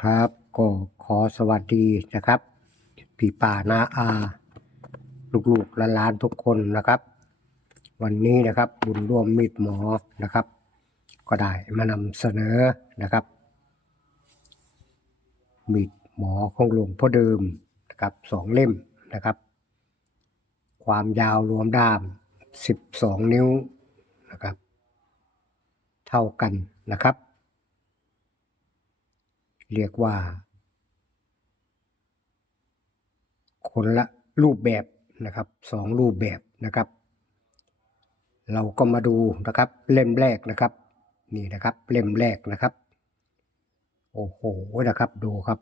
ครับ ก็ขอสวัสดีนะครับพี่ป่านาอา ลูกๆและหลานทุกคนนะครับ วันนี้นะครับบุญร่วมมิตรหมอนะครับ ก็ได้มานำเสนอนะครับ มีดหมอของหลวงพ่อเดิมนะครับสองเล่มนะครับ ความยาวรวมด้าม 12 นิ้วนะครับ เท่ากันนะครับ เรียกว่า คนละรูปแบบนะครับสองรูปแบบนะครับ เราก็มาดูนะครับเล่มแรกนะครับ นี่นะครับเล่มแรกนะครับ โอ้โหนะครับดูครับ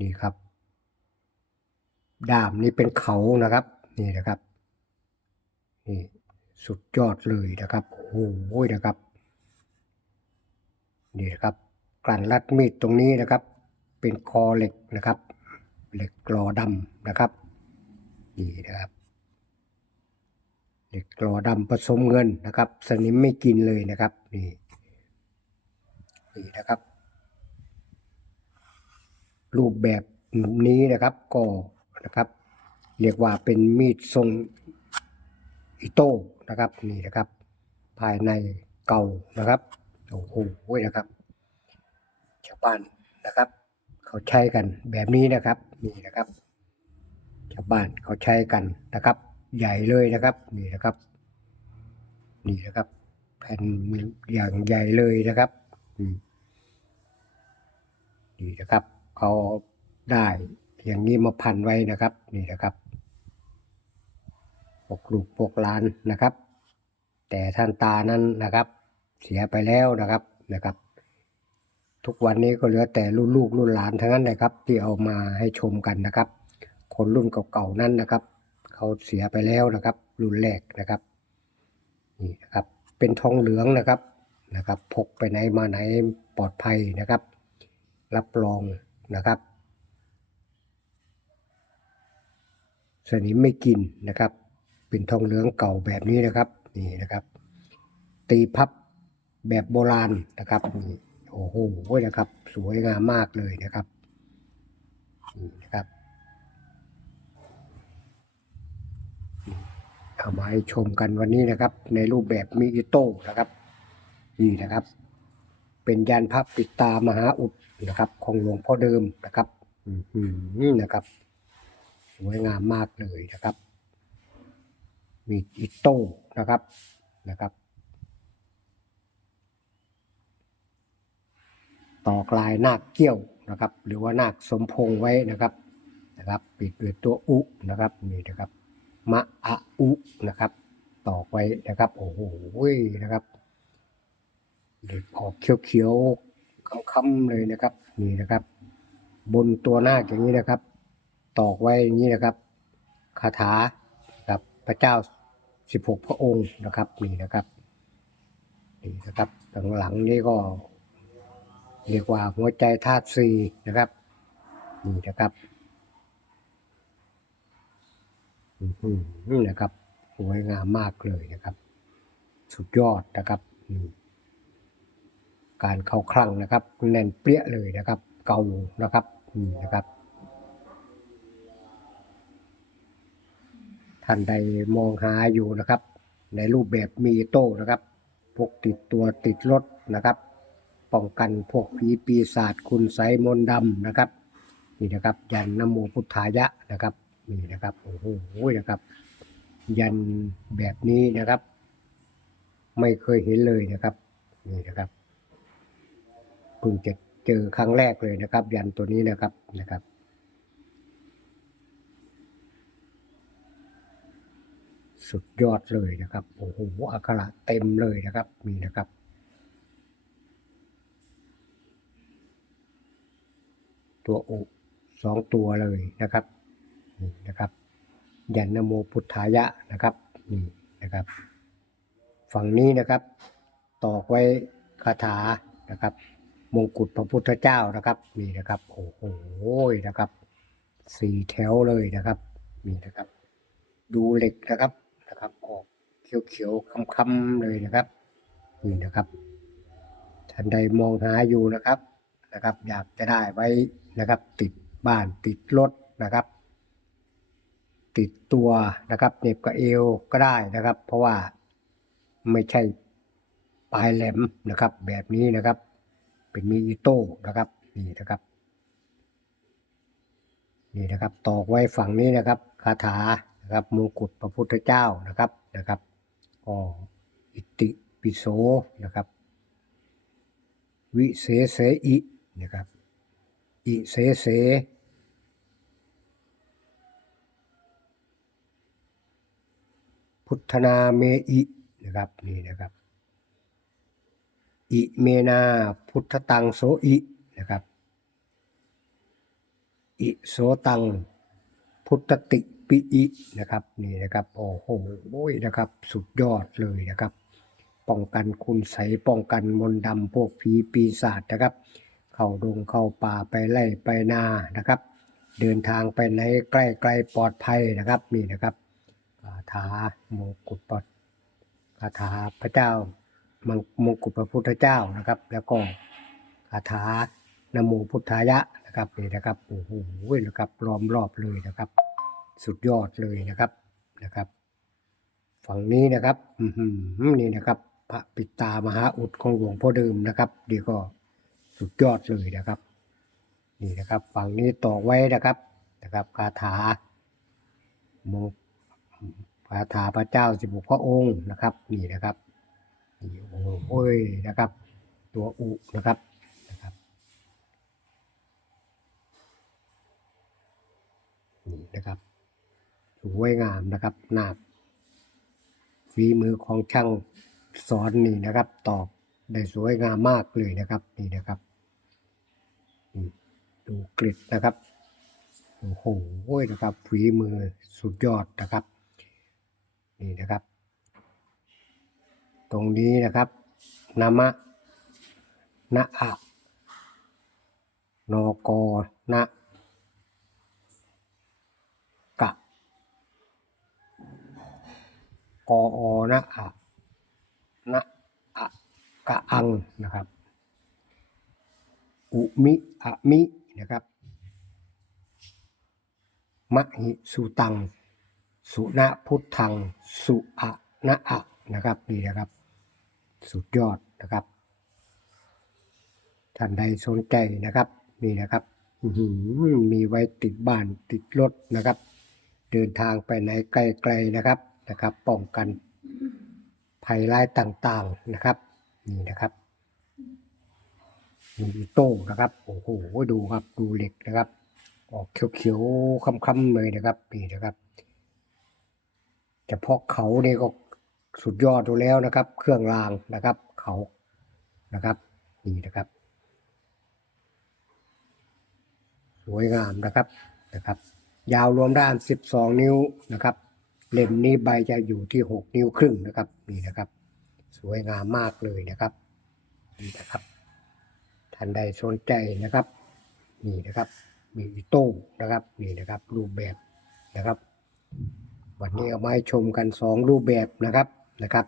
นี่ครับด้ามนี้เป็นเขานะครับ นี่นะครับนี่สุดยอดเลยนะครับโอ้โหนะครับ นี่นะครับ กลั่นรัดมีดตรงนี้นะครับ เป็นคอเหล็กนะครับ เหล็กกรอดำนะครับนี่นะครับเหล็กกรอดำผสมเงินนะครับ สนิมไม่กินเลยนะครับนี่นี่นะครับ รูปแบบนี้นะครับก็นะครับ เรียกว่าเป็นมีดทรงอิโต้นะครับนี่นะครับ ภายในเก่านะครับโอ้โหนะครับ บ้านนะครับ เขาใช้กันแบบนี้นะครับนี่นะครับชาวบ้านเขาใช้กันนะครับ ใหญ่เลยนะครับนี่นะครับ นี่นะครับ แผ่นอย่างใหญ่เลยนะครับนี่นะครับเขาได้อย่างนี้มาพันไว้นะครับ นี่นะครับปกลูกปกหลานนะครับ แต่ท่านตานั้นนะครับ เสียไปแล้วนะครับนะครับ ทุกวันนี้ก็เหลือแต่รุ่นลูกรุ่นหลานทั้งนั้นนะครับ ที่เอามาให้ชมกันนะครับ คนรุ่นเก่าๆนั้นนะครับเขาเสียไปแล้วนะครับ รุ่นแรกนะครับนี่นะครับเป็นทองเหลืองนะครับนะครับ พกไปไหนมาไหนปลอดภัยนะครับ รับรองนะครับสนิมไม่กินนะครับ เป็นทองเหลืองเก่าแบบนี้นะครับนี่นะครับ ตีพับแบบโบราณนะครับนี่ โอ้โหนะครับ สวยงามมากเลยนะครับนี่นะครับเอามาให้ชมกันวันนี้นะครับ ในรูปแบบมิอิโต้นะครับนี่นะครับ เป็นยานพับปิดตามหาอุดนะครับ ของหลวงพ่อเดิมนะครับอืนะครับ สวยงามมากเลยนะครับ มีอิโต้นะครับนะครับ ต่อกลายนาคเกี้ยวนะครับ หรือว่านาคสมพงไว้นะครับนะครับปิดด้วยตัวอุนะครับนี่นะครับมะอะอุนะครับตอกไว้นะครับโอ้โหนะครับเด็กออกเขียวๆค้ำๆเลยนะครับนี่นะครับ บนตัวหน้าอย่างนี้นะครับ ตอกไว้อย่างนี้นะครับคาถากับพระเจ้าสิบหกพระองค์นะครับนี่นะครับนี่นะครับหลังนี่ก็ เรียกว่าหัวใจธาตุสี่นะครับนี่นะครับอือหือนะครับสวยงามมากเลยนะครับ สุดยอดนะครับการเข้าคลั่งนะครับ แน่นเปรี้ยเลยนะครับ เก่านะครับนี่นะครับ ท่านใดมองหาอยู่นะครับ ในรูปแบบมีโต้นะครับพกติดตัวติดรถนะครับ ป้องกันพวกผีปีศาจคุณไสยมนต์ดำนะครับนี่นะครับ ยันนโมพุทธายะนะครับนี่นะครับโอ้โหนะครับ ยันแบบนี้นะครับ ไม่เคยเห็นเลยนะครับนี่นะครับเพิ่งจะเจอครั้งแรกเลยนะครับ ยันตัวนี้นะครับนะครับสุดยอดเลยนะครับ โอ้โหอักขระเต็มเลยนะครับนี่นะครับ ตัวอุสองตัวเลยนะครับนี่นะครับยันนโมพุทธายะนะครับนี่นะครับ ฝั่งนี้นะครับตอกไว้คาถานะครับ มงกุฎพระพุทธเจ้านะครับนี่นะครับโอ้โหนะครับสี่แถวเลยนะครับนี่นะครับ ดูเหล็กนะครับนะครับออกเขียวๆค้ำๆเลยนะครับนี่นะครับท่านใดมองหาอยู่นะครับ นะครับ อยากจะได้ไว้นะครับ ติดบ้านติดรถนะครับ ติดตัวนะครับเหน็บกับเอวก็ได้นะครับ เพราะว่าไม่ใช่ปลายแหลมนะครับ แบบนี้นะครับ เป็นมีอิโต้นะครับนี่นะครับนี่นะครับตอกไว้ฝั่งนี้นะครับคาถานะครับมงกุฎพระพุทธเจ้านะครับนะครับก็อิติปิโสนะครับ วิเศษเสอิ นะครับ อิเสเสพุทธนาเมอินะครับนี่นะครับ อิเมนาพุทธตังโสอินะครับ อิโสตังพุทธติปิอินะครับนี่นะครับโอ้โหนะครับ สุดยอดเลยนะครับ ป้องกันคุณใสป้องกันมนต์ดำพวกผีปีศาจนะครับ เข้าดงเข้าป่าไปไล่ไปนานะครับ เดินทางไปไหนใกล้ไกลปลอดภัยนะครับนี่นะครับคาถามงกุฎปดคาถาพระเจ้ามงมงกุฎพระพุทธเจ้านะครับ แล้วก็คาถานโมพุทธายะนะครับนี่นะครับโอ้โหนะครับล้อมรอบเลยนะครับ สุดยอดเลยนะครับนะครับ ฝั่งนี้นะครับนี่นะครับ พระปิตามหาอุดของหลวงพ่อเดิมนะครับดีก็ สุดยอดเลยนะครับ นี่นะครับฝั่งนี้ต่อไว้นะครับนะครับคาถามงคาถาพระเจ้าสิบหกพระองค์นะครับ นี่นะครับนี่โอ้โหนะครับ ตัวอุนะครับนะครับนี่นะครับสวยงามนะครับหน้าฝีมือของช่างสอนนี่นะครับ ตอบได้สวยงามมากเลยนะครับ นี่นะครับ ดูกริดนะครับโอ้โหนะครับฝีมือสุดยอดนะครับ นี่นะครับ ตรงนี้นะครับนามะนะอะนกนะกะกออนะอะนะอะกะอังนะครับ อุมิอะมิ นะครับมะหิสุตัง สุนะพุทธัง สุอะนะอะนะครับนี่นะครับ สุดยอดนะครับ ท่านใดสนใจนะครับ นี่นะครับมีไว้ติดบ้านติดรถนะครับ เดินทางไปไหนไกลๆนะครับนะครับ ป้องกันภัยร้ายต่างๆนะครับ นี่นะครับ มีอิโต้นะครับโอ้โหดูครับดูเหล็กนะครับ ออกเขียวๆค้ำๆเลยนะครับนี่นะครับเฉพาะเขาเนี่ยก็สุดยอดดูแล้วนะครับ เครื่องรางนะครับ เขานะครับนี่นะครับ สวยงามนะครับนะครับ ยาวรวมด้าน 12 นิ้วนะครับ เล่มนี้ใบจะอยู่ที่ 6 นิ้วครึ่งนะครับนี่นะครับ สวยงามมากเลยนะครับนี่นะครับ ท่านใดสนใจนะครับ นี่นะครับ มีอิโต้นะครับ นี่นะครับ รูปแบบนะครับ วันนี้เอามาให้ชมกัน 2 รูปแบบนะครับนะครับ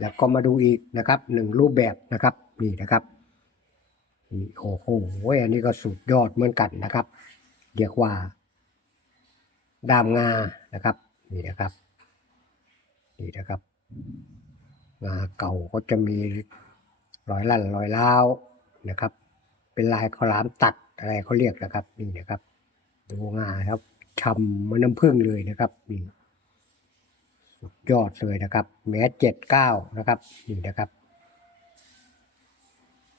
แล้วก็มาดูอีกนะครับหนึ่งรูปแบบนะครับนี่นะครับนี่โอ้โหอันนี้ก็สุดยอดเหมือนกันนะครับ เรียกว่า ดามงานะครับ นี่นะครับนี่นะครับงาเก่าก็จะมีรอยลั่นรอยล้าว นะครับ เป็นลายข้าวหลามตัดอะไรเขาเรียกนะครับนี่นะครับ ดูงาครับชำมันน้ำผึ้งเลยนะครับนี่สุดยอดเลยนะครับ แม้เจ็ดเก้านะครับนี่นะครับ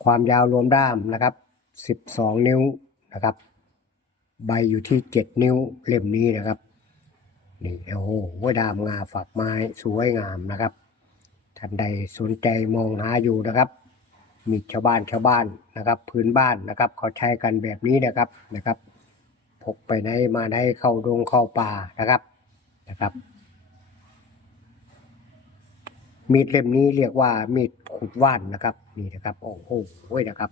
ความยาวรวมด้ามนะครับสิบสองนิ้วนะครับ ใบอยู่ที่เจ็ดนิ้วเล่มนี้นะครับนี่โอ้โหดามงาฝักไม้สวยงามนะครับท่านใดสนใจมองหาอยู่นะครับ มีชาวบ้านชาวบ้านนะครับ พื้นบ้านนะครับเขาใช้กันแบบนี้นะครับนะครับพกไปไหนมาไหนเข้าดงเข้าป่านะครับนะครับ มีดเล่มนี้เรียกว่ามีดขุดว่านนะครับนี่นะครับโอ้โหนะครับ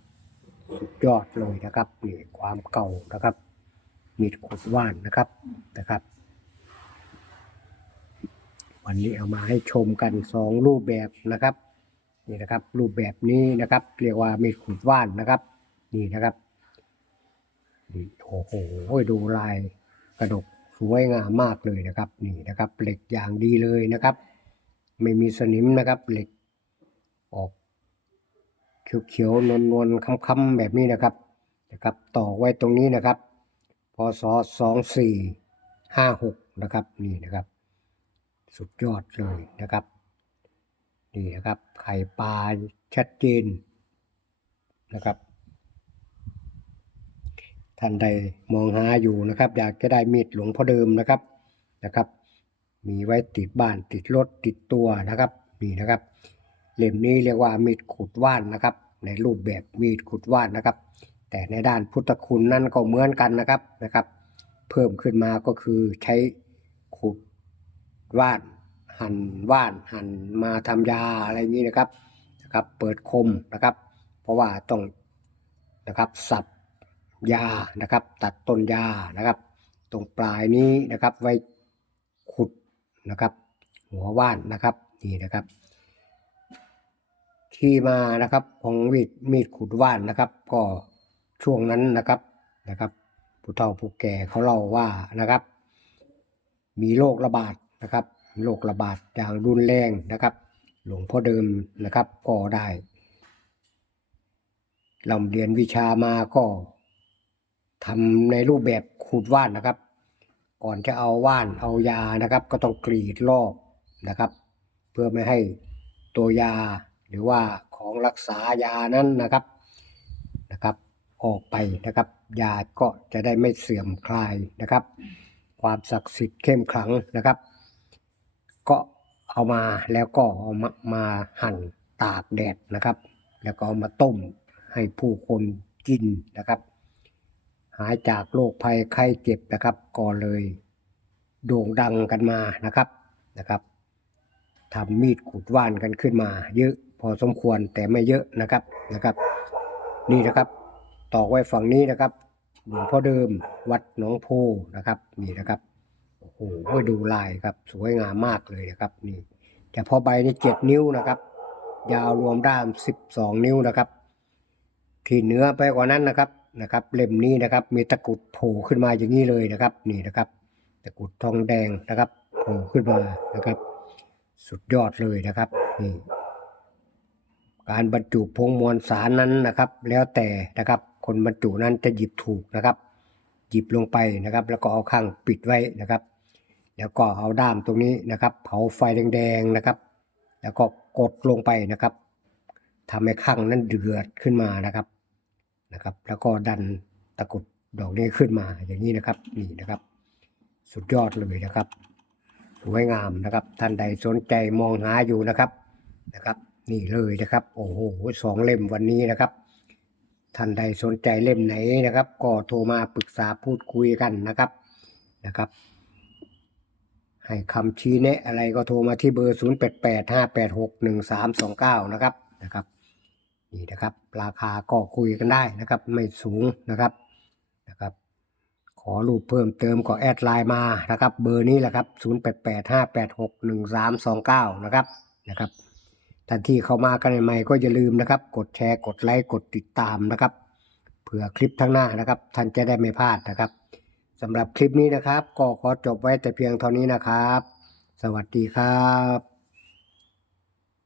สุดยอดเลยนะครับนี่ความเก่านะครับ มีดขุดว่านนะครับนะครับ วันนี้เอามาให้ชมกันสองรูปแบบนะครับ นี่นะครับ รูปแบบนี้นะครับ เรียกว่ามีดขุดว่านนะครับ นี่นะครับนี่โอ้โหดูลายกระดกสวยงามมากเลยนะครับ นี่นะครับ เหล็กอย่างดีเลยนะครับ ไม่มีสนิมนะครับ เหล็กออกเขียวๆนวลๆค้ำๆแบบนี้นะครับนะครับ ต่อไว้ตรงนี้นะครับพศสองสี่ห้าหกนะครับ นี่นะครับ สุดยอดเลยนะครับ นี่นะครับ ไข่ปลาชัดเจนนะครับ ท่านใดมองหาอยู่นะครับ อยากจะได้มีดหลวงพ่อเดิมนะครับนะครับ มีไว้ติดบ้านติดรถติดตัวนะครับนี่นะครับ เล่มนี้เรียกว่ามีดขุดว่านนะครับ ในรูปแบบมีดขุดว่านนะครับ แต่ในด้านพุทธคุณนั่นก็เหมือนกันนะครับนะครับ เพิ่มขึ้นมาก็คือใช้ขุดว่าน หั่นว่านหั่นมาทำยาอะไรอย่างนี้นะครับนะครับ เปิดคมนะครับ เพราะว่าต้องนะครับสับยานะครับ ตัดต้นยานะครับ ตรงปลายนี้นะครับไว้ขุดนะครับ หัวว่านนะครับนี่นะครับ ที่มานะครับของมีดมีดขุดว่านนะครับ ก็ช่วงนั้นนะครับนะครับผู้เฒ่าผู้แก่เขาเล่าว่านะครับ มีโรคระบาดนะครับ โรคระบาดอย่างรุนแรงนะครับ หลวงพ่อเดิมนะครับก็ได้ลำเรียนวิชามาก็ทำในรูปแบบขูดว่านนะครับ ก่อนจะเอาว่านเอายานะครับ ก็ต้องกรีดรอบนะครับ เพื่อไม่ให้ตัวยาหรือว่าของรักษายานั้นนะครับนะครับ ออกไปนะครับ ยาก็จะได้ไม่เสื่อมคลายนะครับ ความศักดิ์สิทธิ์เข้มขลังนะครับ ก็เอามาแล้วก็เอามามาหั่นตากแดดนะครับ แล้วก็เอามาต้มให้ผู้คนกินนะครับ หายจากโรคภัยไข้เจ็บนะครับ ก็เลยโด่งดังกันมานะครับนะครับทำมีดขูดว่านกันขึ้นมา เยอะพอสมควรแต่ไม่เยอะนะครับนะครับ นี่นะครับต่อไว้ฝั่งนี้นะครับหลวงพ่อเดิมวัดหนองโพนะครับนี่นะครับ โอ้โหดูลายครับ สวยงามมากเลยนะครับ นี่เฉพาะใบนี่เจ็ดนิ้วนะครับ ยาวรวมด้ามสิบสองนิ้วนะครับ ที่เนื้อไปกว่านั้นนะครับนะครับ เล่มนี้นะครับ มีตะกุดโผล่ขึ้นมาอย่างนี้เลยนะครับ นี่นะครับ ตะกุดทองแดงนะครับโผล่ขึ้นมานะครับ สุดยอดเลยนะครับนี่การบรรจุพงมวลสารนั้นนะครับ แล้วแต่นะครับ คนบรรจุนั้นจะหยิบถูกนะครับ หยิบลงไปนะครับ แล้วก็เอาข้างปิดไว้นะครับ แล้วก็เอาด้ามตรงนี้นะครับเผาไฟแดงๆนะครับ แล้วก็กดลงไปนะครับทำให้ข้างนั้นเดือดขึ้นมานะครับนะครับ แล้วก็ดันตะกุดดอกนี้ขึ้นมาอย่างนี้นะครับนี่นะครับ สุดยอดเลยนะครับ สวยงามนะครับ ท่านใดสนใจมองหาอยู่นะครับนะครับ นี่เลยนะครับ โอ้โหสองเล่มวันนี้นะครับ ท่านใดสนใจเล่มไหนนะครับ ก็โทรมาปรึกษาพูดคุยกันนะครับนะครับ ให้คำชี้แนะอะไรก็โทรมาที่เบอร์ 0 8 8 5 8 6 1 3 2 9 นะครับนะครับ นี่นะครับ ราคาก็คุยกันได้นะครับ ไม่สูงนะครับนะครับ ขอรูปเพิ่มเติมก็แอดไลน์มานะครับ เบอร์นี้แหละครับ 0 8 8 5 8 6 1 3 2 9 นะครับนะครับท่านที่เข้ามากันใหม่ก็อย่าลืมนะครับ กดแชร์กดไลค์กดติดตามนะครับเผื่อคลิปทั้งหน้านะครับ ท่านจะได้ไม่พลาดนะครับ สำหรับคลิปนี้นะครับ ก็ขอจบไว้แต่เพียงเท่านี้นะครับ สวัสดีครับ